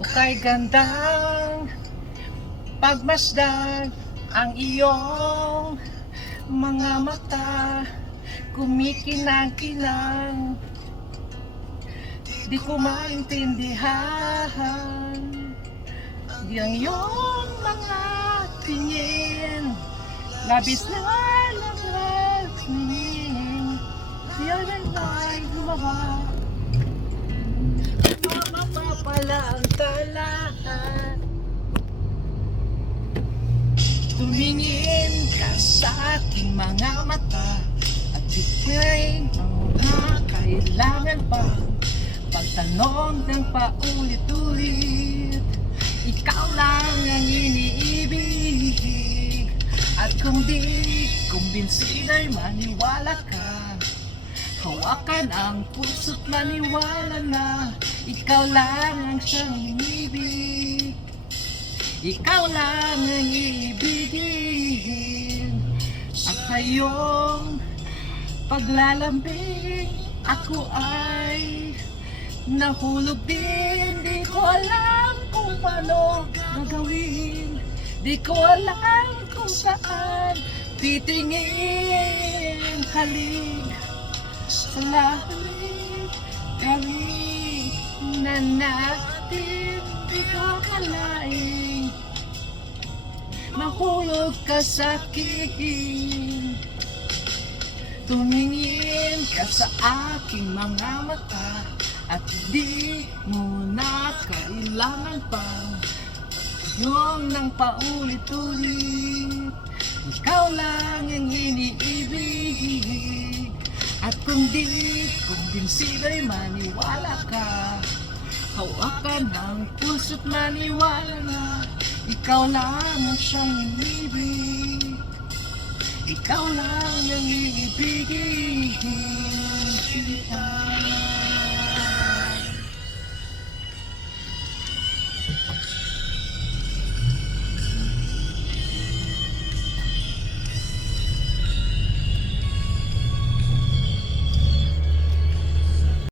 O kay gandang pagmasdan ang iyong mga mata, kumikinang-kinang. Di ko maintindihan ang iyong mga tingin, labis na labas-tingin. Yan ay gumawa, mapapala ang talaan. Tumingin ka sa aking mga mata at bigay ang mga kailangan pa. Pagtanong ng paulit-ulit, ikaw lang ang iniibig. At kung di kumbinsina'y maniwala ka, hawakan ang puso't maniwala na ikaw lang ang siyang inibig. Ikaw lang ang iibigin. At sa iyong paglalambing, ako ay nahulog din. Di ko alam kung paano gagawin, di ko alam kung saan titingin. Halik sa lahat kami na natin, di ko akalain mahulog ka sa akin. Tumingin ka sa aking mga mata at di mo na kailangan pa yung nang paulit-ulit. Ikaw lang ang iniibig. At kung di kumbinsido'y maniwala ka, hawakan ang puso't maniwala na ikaw lang ang siyang inibig. Ikaw lang ang iibigin.